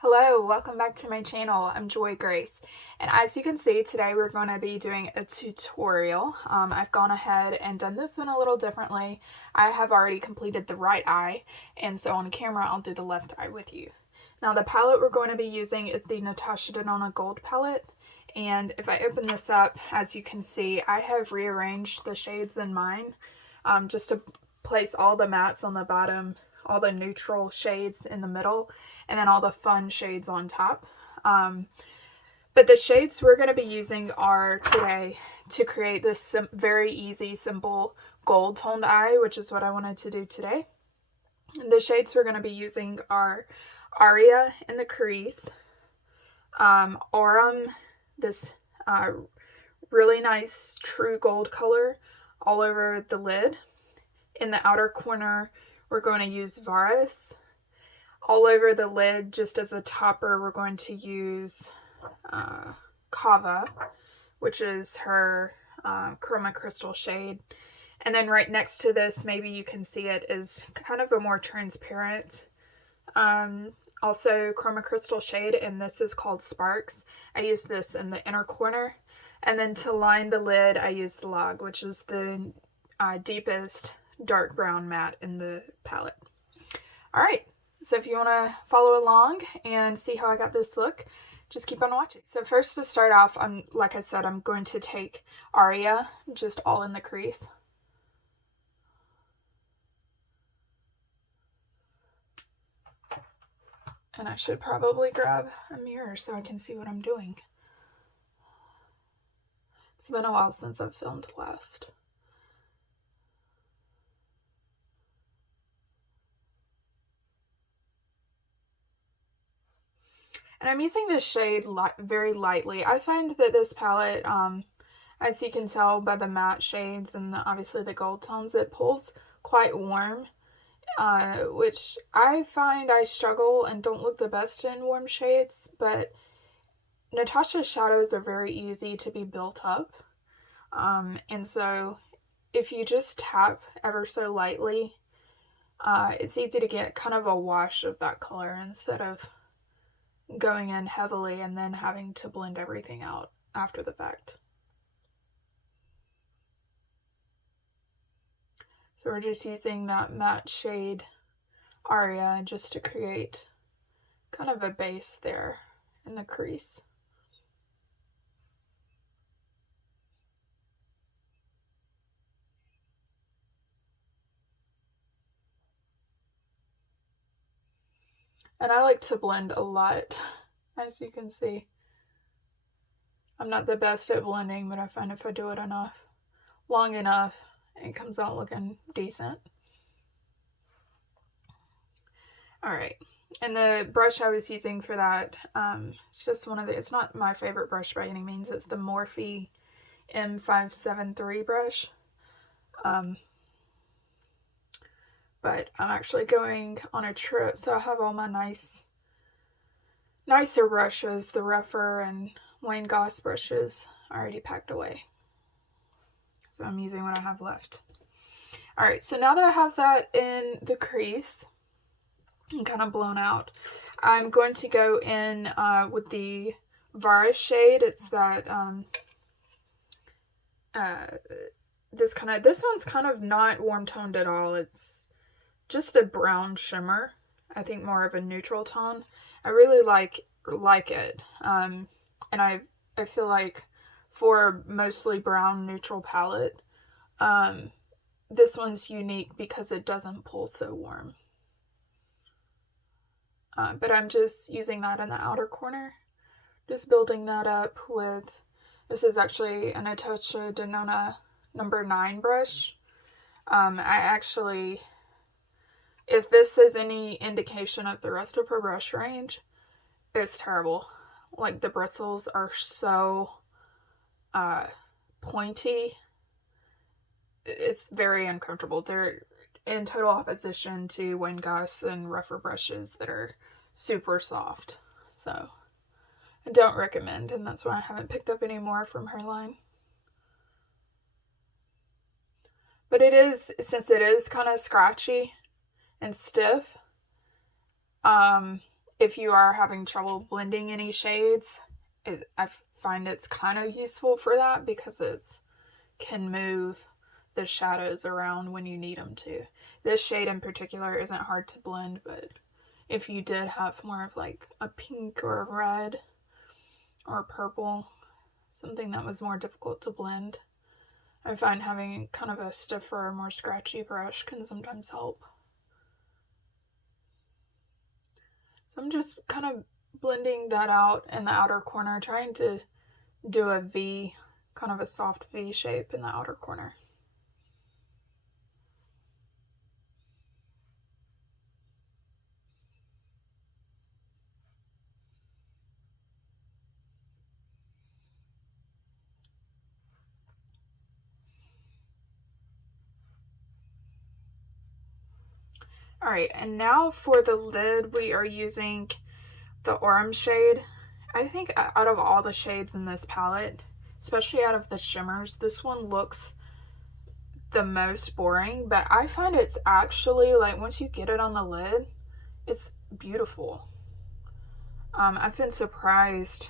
Hello, welcome back to my channel. I'm Joy Grace, and as you can see, today we're going to be doing a tutorial. I've gone ahead and done this one a little differently. I have already completed the right eye, and so on camera I'll do the left eye with you. Now the palette we're going to be using is the Natasha Denona Gold palette, and if I open this up, as you can see, I have rearranged the shades in mine just to place all the mattes on the bottom, all the neutral shades in the middle, and then all the fun shades on top. But the shades we're going to be using are today to create this very easy, simple gold toned eye, which is what I wanted to do today. The shades we're going to be using are Aria in the crease, Aurum, this really nice true gold color all over the lid. In the outer corner, we're going to use Varus. All over the lid, just as a topper, we're going to use Kava, which is her Chroma Crystal shade. And then right next to this, maybe you can see it, is kind of a more transparent also Chroma Crystal shade, and this is called Sparks. I use this in the inner corner. And then to line the lid, I use Log, which is the deepest dark brown matte in the palette. Alright, so if you want to follow along and see how I got this look, just keep on watching. So first, to start off, like I said, I'm going to take Aria just all in the crease. And I should probably grab a mirror so I can see what I'm doing. It's been a while since I've filmed last. And I'm using this shade very lightly. I find that this palette, as you can tell by the matte shades and obviously the gold tones, it pulls quite warm, which I find I struggle and don't look the best in warm shades, but Natasha's shadows are very easy to be built up. And so if you just tap ever so lightly, it's easy to get kind of a wash of that color instead of going in heavily and then having to blend everything out after the fact. So we're just using that matte shade Aria just to create kind of a base there in the crease. And I like to blend a lot, as you can see. I'm not the best at blending, but I find if I do it enough, long enough, it comes out looking decent. Alright, and the brush I was using for that, it's just it's not my favorite brush by any means. It's the Morphe M573 brush. But I'm actually going on a trip, so I have all my nicer brushes, the rougher and Wayne Goss brushes, already packed away. So I'm using what I have left. Alright, so now that I have that in the crease and kind of blown out, I'm going to go in with the Varus shade. It's that this one's kind of not warm toned at all. It's just a brown shimmer. I think more of a neutral tone. I really like it. And I feel like for a mostly brown neutral palette, this one's unique because it doesn't pull so warm. But I'm just using that in the outer corner. Just building that up with, this is actually a Natasha Denona number 9 brush. If this is any indication of the rest of her brush range, it's terrible. Like, the bristles are so pointy. It's very uncomfortable. They're in total opposition to Wayne Goss and rougher brushes that are super soft. So I don't recommend, and that's why I haven't picked up any more from her line. But since it is kind of scratchy and stiff, if you are having trouble blending any shades, I find it's kind of useful for that because it can move the shadows around when you need them to. This shade in particular isn't hard to blend, but if you did have more of like a pink or a red or a purple, something that was more difficult to blend, I find having kind of a stiffer, more scratchy brush can sometimes help. So I'm just kind of blending that out in the outer corner, trying to do a V, kind of a soft V shape in the outer corner. Alright, and now for the lid, we are using the orange shade. I think out of all the shades in this palette, especially out of the shimmers, this one looks the most boring, but I find it's actually, like, once you get it on the lid, it's beautiful. I've been surprised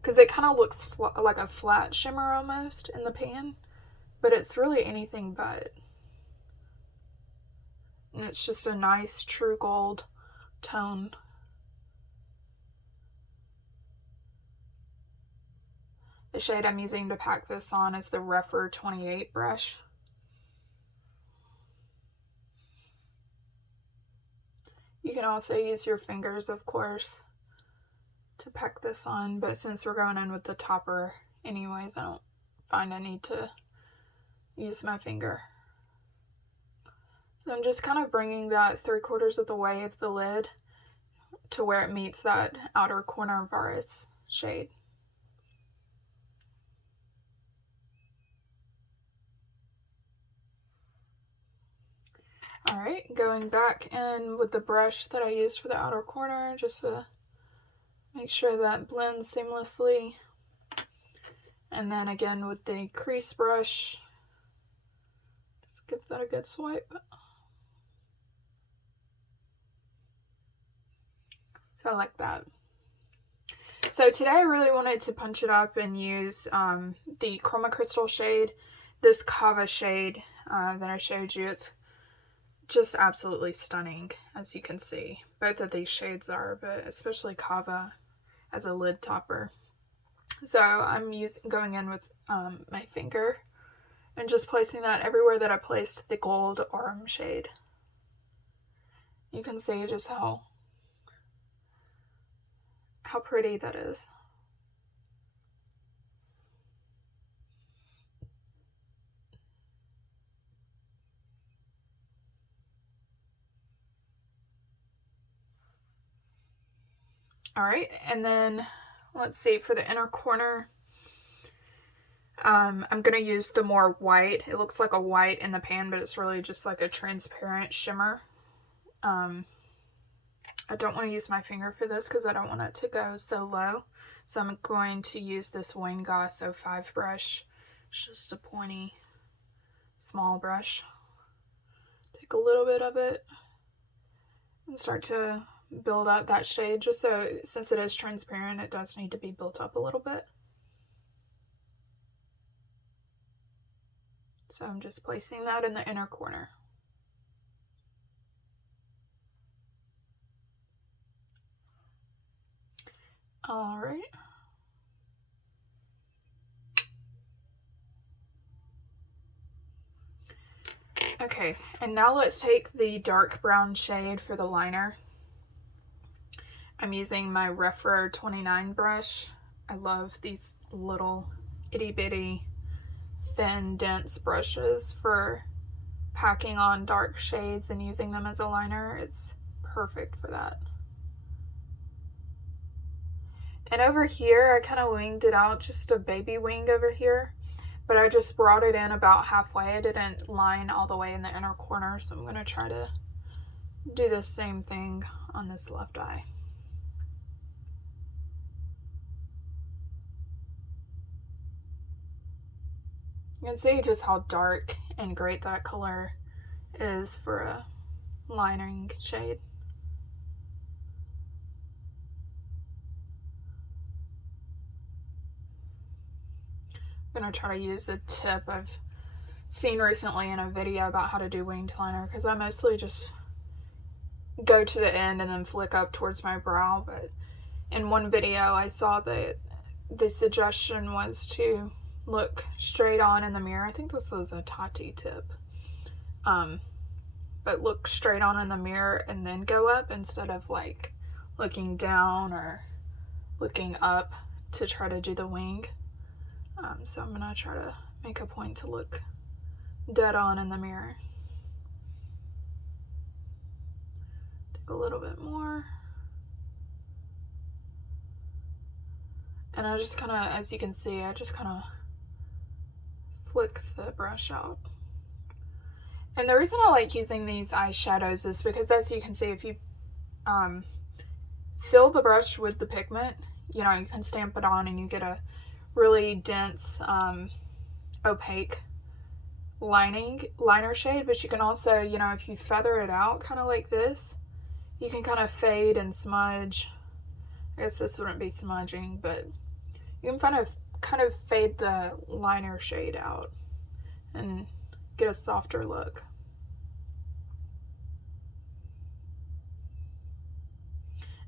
because it kind of looks like a flat shimmer almost in the pan, but it's really anything but. And it's just a nice true gold tone. The shade I'm using to pack this on is the Rephr 28 brush. You can also use your fingers, of course, to pack this on, but since we're going in with the topper anyways, I don't find I need to use my finger. So I'm just kind of bringing that 3/4 of the way of the lid to where it meets that outer corner of our shade. Alright, going back in with the brush that I used for the outer corner, just to make sure that blends seamlessly. And then again with the crease brush, just give that a good swipe. So I like that. So today I really wanted to punch it up and use the Chroma Crystal shade. This Kava shade that I showed you, it's just absolutely stunning, as you can see. Both of these shades are, but especially Kava as a lid topper. So I'm going in with my finger and just placing that everywhere that I placed the gold orange shade. You can see just how pretty that is. Alright, and then let's see, for the inner corner, I'm going to use the more white. It looks like a white in the pan, but it's really just like a transparent shimmer. I don't want to use my finger for this because I don't want it to go so low. So I'm going to use this Wayne Goss 05 brush. It's just a pointy, small brush. Take a little bit of it and start to build up that shade, just so, since it is transparent, it does need to be built up a little bit. So I'm just placing that in the inner corner. All right. Okay, and now let's take the dark brown shade for the liner. I'm using my Rephr 29 brush. I love these little itty bitty thin dense brushes for packing on dark shades and using them as a liner. It's perfect for that. And over here, I kind of winged it out, just a baby wing over here, but I just brought it in about halfway. I didn't line all the way in the inner corner, so I'm going to try to do the same thing on this left eye. You can see just how dark and great that color is for a lining shade. gonna try to use a tip I've seen recently in a video about how to do winged liner, because I mostly just go to the end and then flick up towards my brow. But in one video I saw that the suggestion was to look straight on in the mirror. I think this was a Tati tip. But look straight on in the mirror and then go up, instead of like looking down or looking up to try to do the wing. So I'm gonna try to make a point to look dead on in the mirror. Take a little bit more. And I just kind of, as you can see, I just kind of flick the brush out. And the reason I like using these eyeshadows is because, as you can see, if you fill the brush with the pigment, you know, you can stamp it on and you get a really dense, opaque liner shade. But you can also, you know, if you feather it out kind of like this, you can kind of fade and smudge. I guess this wouldn't be smudging, but you can kind of fade the liner shade out and get a softer look.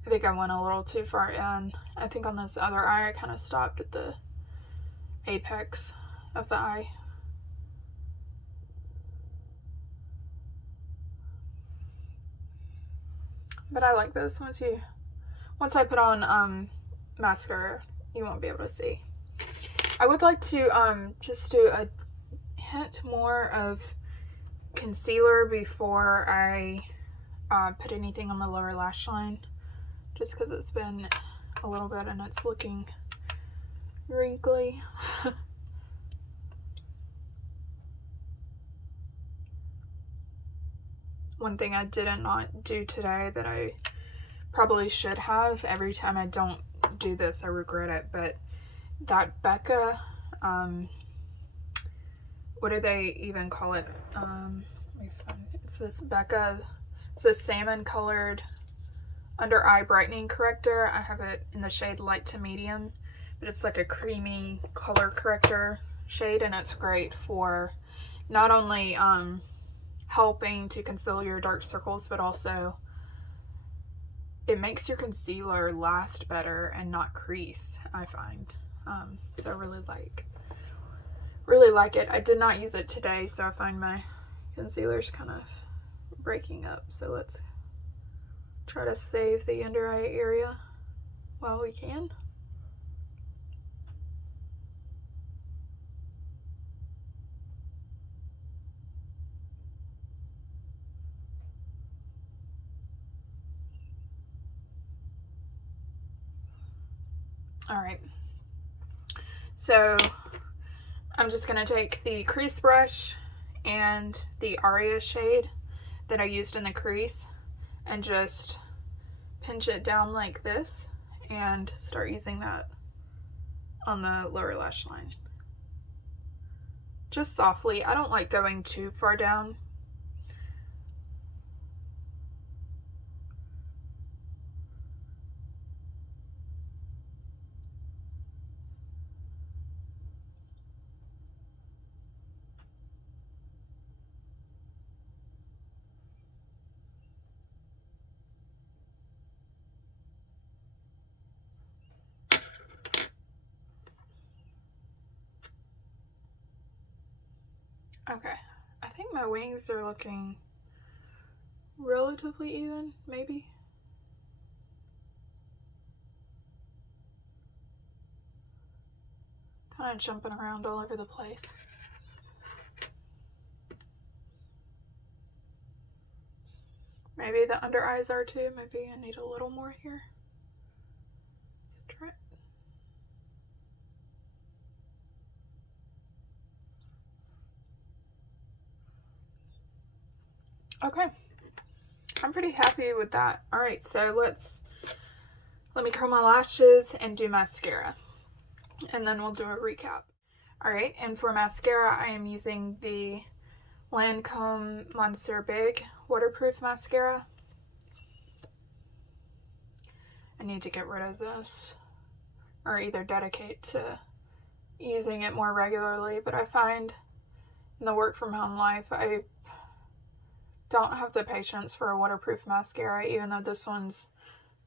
I think I went a little too far in. I think on this other eye I kind of stopped at the apex of the eye. But I like this. Once I put on mascara, you won't be able to see. I would like to just do a hint more of concealer before I put anything on the lower lash line, just because it's been a little bit and it's looking wrinkly. One thing I did not do today that I probably should have, every time I don't do this I regret it, but that Becca, what do they even call it? Let me find it. It's this Becca, it's a salmon colored under eye brightening corrector. I have it in the shade light to medium, but it's like a creamy color corrector shade, and it's great for not only helping to conceal your dark circles, but also it makes your concealer last better and not crease, I find. So I really like it. I did not use it today, so I find my concealer's kind of breaking up. So let's try to save the under eye area while we can. Alright, so I'm just going to take the crease brush and the Aria shade that I used in the crease and just pinch it down like this and start using that on the lower lash line. Just softly. I don't like going too far down. Okay, I think my wings are looking relatively even, maybe. Kind of jumping around all over the place. Maybe the under eyes are too. Maybe I need a little more here. Let's try it. Okay, I'm pretty happy with that. All right, so let me curl my lashes and do mascara, and then we'll do a recap. All right, and for mascara, I am using the Lancome Monseiuer Big Waterproof Mascara. I need to get rid of this, or either dedicate to using it more regularly, but I find in the work from home life, I don't have the patience for a waterproof mascara, even though this one's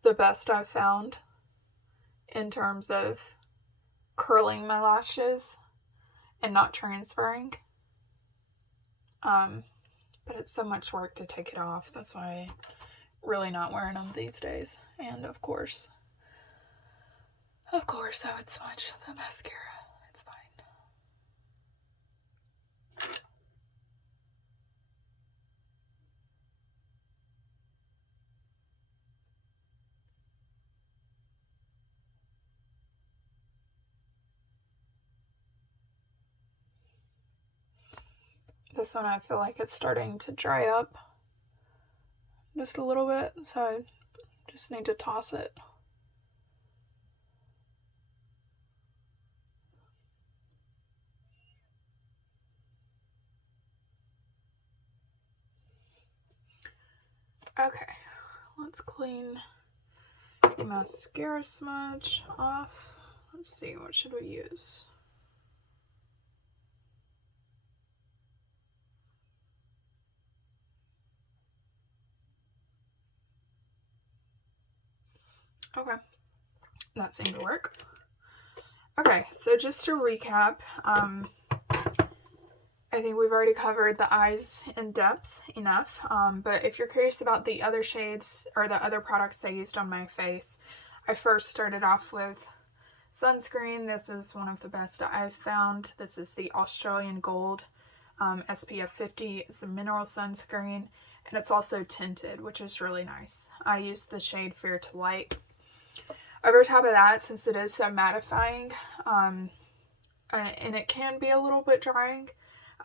the best I've found in terms of curling my lashes and not transferring. But it's so much work to take it off. That's why I'm really not wearing them these days. And of course, I would smudge the mascara. It's fine. This one I feel like it's starting to dry up just a little bit, so I just need to toss it. Okay, let's clean the mascara smudge off. Let's see, what should we use? Okay, that seemed to work. Okay, so just to recap, I think we've already covered the eyes in depth enough, but if you're curious about the other shades or the other products I used on my face, I first started off with sunscreen. This is one of the best I've found. This is the Australian Gold SPF 50. It's a mineral sunscreen, and it's also tinted, which is really nice. I used the shade Fair to Light. Over top of that, since it is so mattifying, and it can be a little bit drying,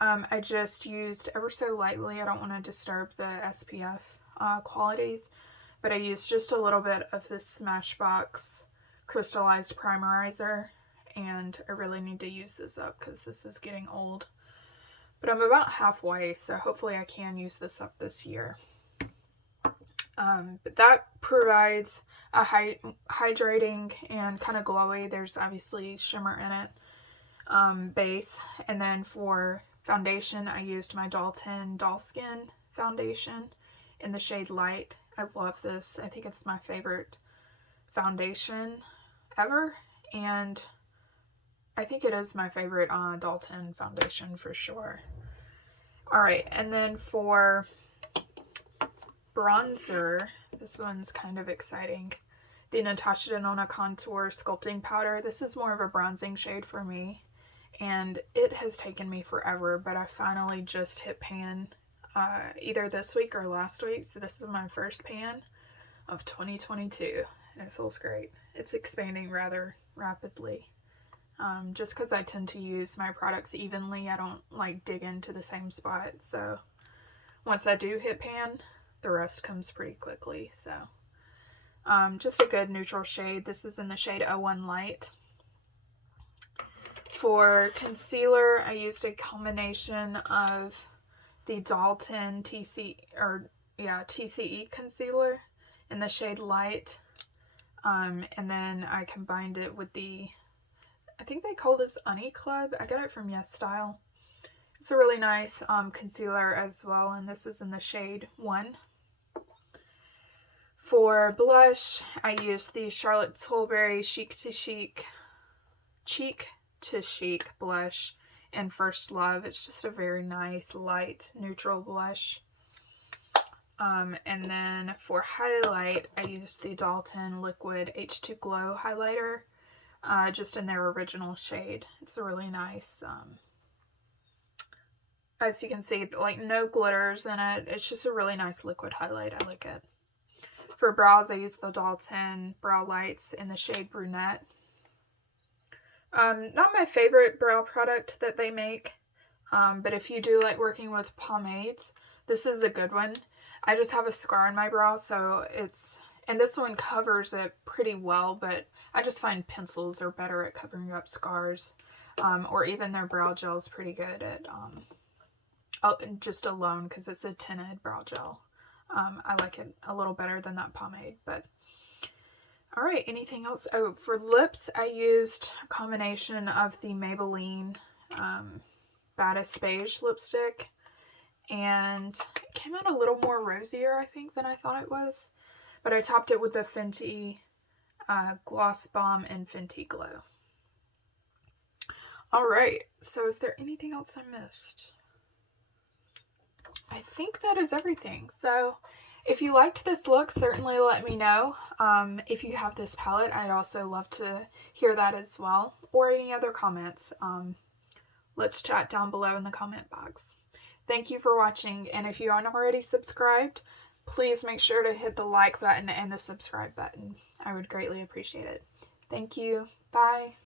I just used ever so lightly. I don't want to disturb the SPF qualities, but I used just a little bit of this Smashbox Crystallized Primerizer, and I really need to use this up because this is getting old. But I'm about halfway, so hopefully I can use this up this year. But that provides a hydrating and kind of glowy, there's obviously shimmer in it, base. And then for foundation, I used my Dalton Doll Skin foundation in the shade Light. I love this. I think it's my favorite foundation ever, and I think it is my favorite Dalton foundation for sure. Alright, and then for bronzer, this one's kind of exciting. The Natasha Denona Contour Sculpting Powder. This is more of a bronzing shade for me, and it has taken me forever, but I finally just hit pan either this week or last week, so this is my first pan of 2022, and it feels great. It's expanding rather rapidly. Just because I tend to use my products evenly, I don't like dig into the same spot, so once I do hit pan, the rest comes pretty quickly. So just a good neutral shade. This is in the shade 01 Light. For concealer, I used a combination of the Dalton TCE Concealer in the shade Light, and then I combined it with the, I think they call this Unny Club. I got it from Yes Style. It's a really nice concealer as well, and this is in the shade 1. For blush, I used the Charlotte Tilbury Chic to Chic blush in First Love. It's just a very nice, light, neutral blush. And then for highlight, I used the Dalton Liquid H2 Glow highlighter, just in their original shade. It's a really nice, as you can see, like no glitters in it. It's just a really nice liquid highlight. I like it. For brows, I used the Dalton Brow Lights in the shade Brunette. Not my favorite brow product that they make, but if you do like working with pomades, this is a good one. I just have a scar on my brow, so and this one covers it pretty well, but I just find pencils are better at covering up scars, or even their brow gel is pretty good at just alone, because it's a tinted brow gel. I like it a little better than that pomade, but Alright, anything else? Oh, for lips, I used a combination of the Maybelline Baddest Beige lipstick, and it came out a little more rosier, I think, than I thought it was. But I topped it with the Fenty Gloss Bomb and Fenty Glow. Alright, so is there anything else I missed? I think that is everything. So if you liked this look, certainly let me know. If you have this palette, I'd also love to hear that as well, or any other comments. Let's chat down below in the comment box. Thank you for watching, and if you aren't already subscribed, please make sure to hit the like button and the subscribe button. I would greatly appreciate it. Thank you. Bye.